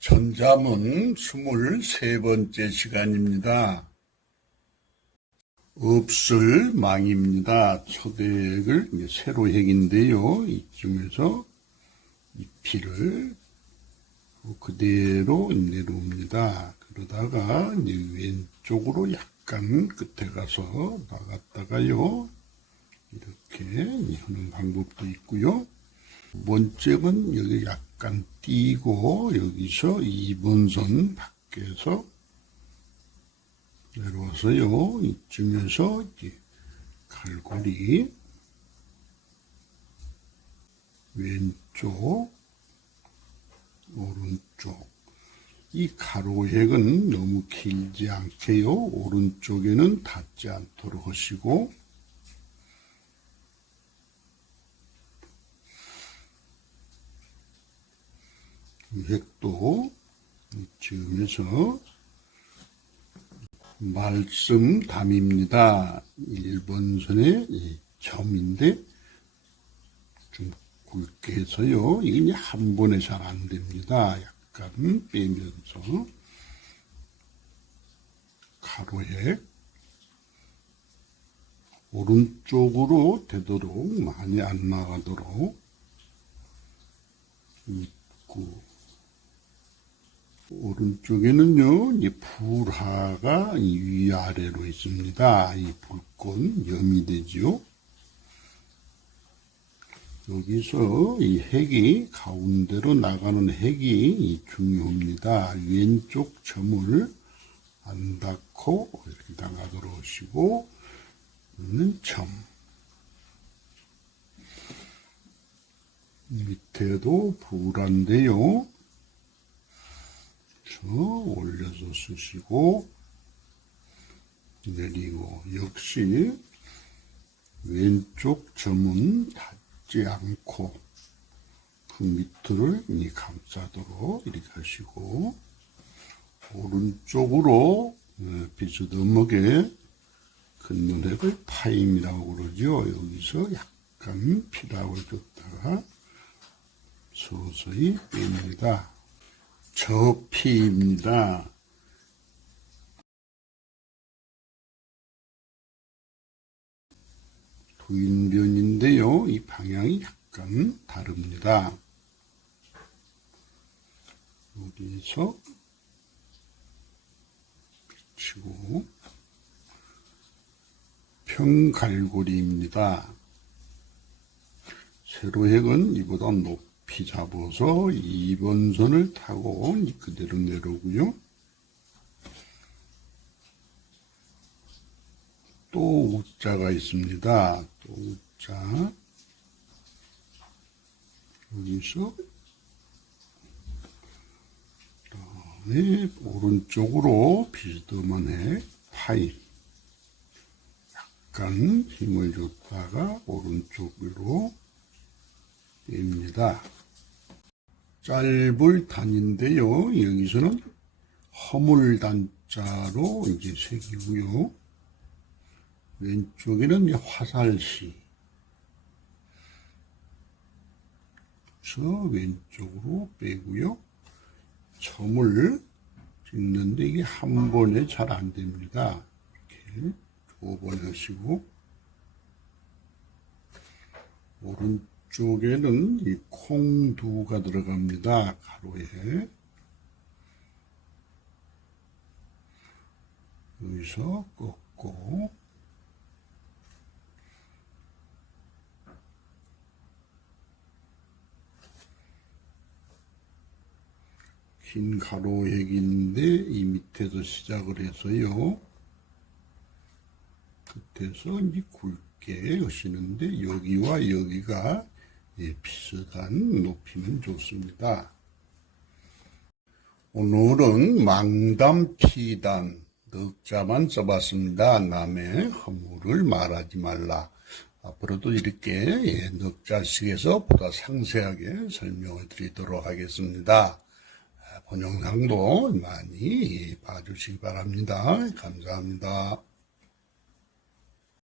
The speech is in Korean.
전자문 23번째 시간입니다. 없을 망입니다. 초대액을 세로 핵인데요. 이쯤에서 이 피를 그대로 내려옵니다. 그러다가 왼쪽으로 약간 끝에 가서 나갔다가요. 이렇게 하는 방법도 있고요. 번째는 여기 약 간 띄고 여기서 2번 선 밖에서 내려와서요. 이쯤에서 이제 갈고리 왼쪽 오른쪽 이 가로획은 너무 길지 않게요. 오른쪽에는 닿지 않도록 하시고 이 획도 이쯤에서 말씀 담입니다. 1번 선의 이 점인데 좀 굵게 해서요. 이게 한 번에 잘 안 됩니다. 약간 빼면서 가로에 오른쪽으로 되도록 많이 안 나가도록 입구 오른쪽에는요, 이 불화가 이 위아래로 있습니다. 이 불꽃 염이 되지요. 여기서 이 핵이 가운데로 나가는 핵이 중요합니다. 왼쪽 점을 안 닫고 이렇게 나가도록 하시고 있는 점 밑에도 불한데요. 저 올려서 쓰시고 내리고 역시 왼쪽 점은 닿지 않고 그 밑을 이 감싸도록 이렇게 하시고 오른쪽으로 비스듬하게 근눈액을 파임이라고 그러죠. 여기서 약간 피락을 줬다가 서서히 뺍니다. 저피입니다. 부인변인데요. 이 방향이 약간 다릅니다. 여기서 비치고 평갈고리입니다. 세로핵은 이보다 높 이 잡아서 2번 선을 타고 그대로 내려오고요. 또 우자가 있습니다. 또 우자. 여기서 그다음에 오른쪽으로 비스듬한 해 파이 약간 힘을 줬다가 오른쪽으로 뺍니다. 짧을 단인데요. 여기서는 허물 단자로 이제 새기고요. 왼쪽에는 화살시. 저 왼쪽으로 빼고요. 점을 찍는데 이게 한 번에 잘 안 됩니다. 이렇게 두 번 하시고 오른 쪽에는 이 콩두가 들어갑니다. 가로에 여기서 꺾고 긴 가로액인데 이 밑에서 시작을 해서요. 끝에서 이제 굵게 하시는데 여기와 여기가 예, 비슷한 높이면 좋습니다. 오늘은 망담 피단 넉자만 써봤습니다. 남의 허물을 말하지 말라. 앞으로도 이렇게 예, 넉자식에서 보다 상세하게 설명을 드리도록 하겠습니다. 본 영상도 많이 봐주시기 바랍니다. 감사합니다.